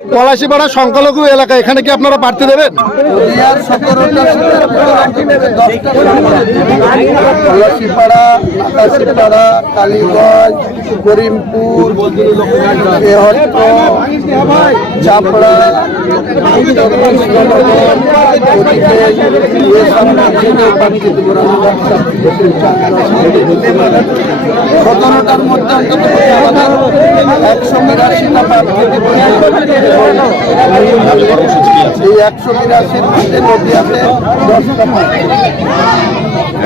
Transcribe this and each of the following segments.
পলাশীপাড়া সংখ্যালঘু এলাকা, এখানে কি আপনারা প্রার্থী দেবেন? পলাশীপাড়া, নাকাশীপাড়া, কালীগঞ্জ, করিমপুর, চাপড়া, সতেরোটার মধ্যে অন্তত আমাদের 182টা প্রার্থী এই 182-র মধ্যে নদীয়াতে 10টা।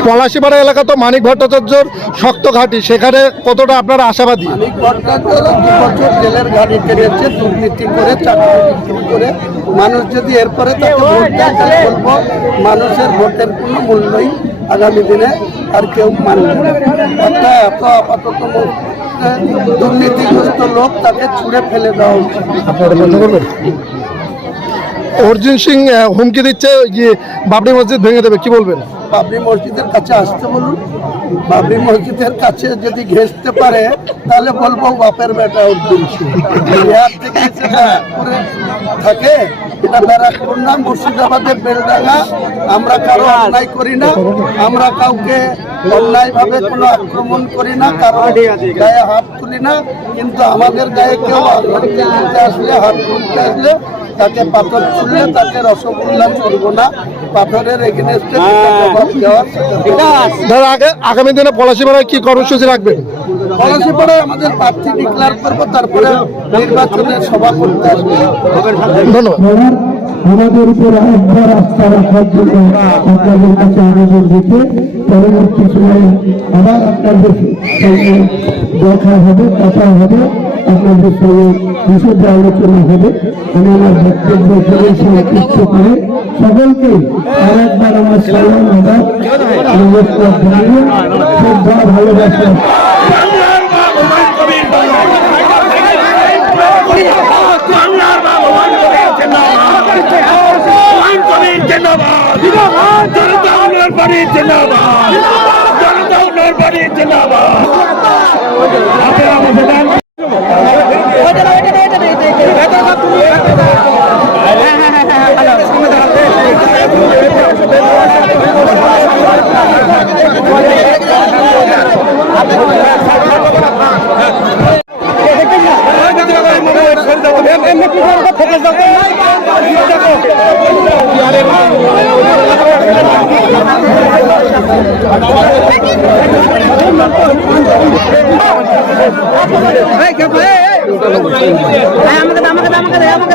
পলাশীপাড়া এলাকা তো মানিক ভট্টাচার্যর শক্ত ঘাঁটি, সেখানে কতটা আপনারা আশাবাদী? মানিক ভট্টাচার্য 2 বছর জেলের ঘাঁটি টেনেছে, দুর্নীতি করে, চাকরি বিক্রি করে। মানুষ যদি এরপরে তাকে ভোট দেয় তাহলে বলবো মানুষের ভোটের কোনো মূল্যই আগামী দিনে আর কেউ মানবে না। একটা এত আপাতত দুর্নীতিগ্রস্ত লোক, তাকে ছুঁড়ে ফেলে দেওয়া উচিত। অর্জুন সিং হুমকি দিচ্ছে বাবরি মসজিদ ভেঙে দেবে, কি বলবেন? বাবরি মসজিদের কাছে আসতে বলুন। বাবরি মসজিদের কাছে যদি ঘেঁষতে পারে তাহলে বলবো বাপের বেটা অর্জুন সিং। বিহার থেকে থাকে, এটা ব্যারাকপুর না, মুর্শিদাবাদের বেলডাঙ্গা। আমরা কারো অন্যায় করি না, আমরা কাউকে অন্যায়ভাবে কোনো আক্রমণ করি না, কারো গায়ে হাত তুলি না। কিন্তু আমাদের গায়ে কেউ আসলে, হাত তুলতে আসলে, তাকে পাথর ছুঁড়লে তাকে রসগোল্লা ছুড়বো না, পাথরের এগেনস্টে জবাব দেওয়ার। আগামী দিনে পলাশীপাড়ায় কি কর্মসূচি রাখবেন? পলাশীপাড়ায় আমাদের প্রার্থী ডিক্লেয়ার করবো, তারপরে নির্বাচনের সভা করতে আসবো। ধন্যবাদ। আমাদের উপর একবার আস্থা রাখার জন্য আপনাদের কাছে আবেদন রেখে পরবর্তী সময়ে আবার আপনাদের সঙ্গে দেখা হবে, কথা হবে, আপনাদের সঙ্গে বিশদ আলোচনা হবে। আমি আমার বক্তব্য সংক্ষিপ্ত করে সকলকে আরেকবার আমার সালাম, আদাব, নমস্কার জানিয়ে শ্রদ্ধা, ভালোবাসা। আমাকে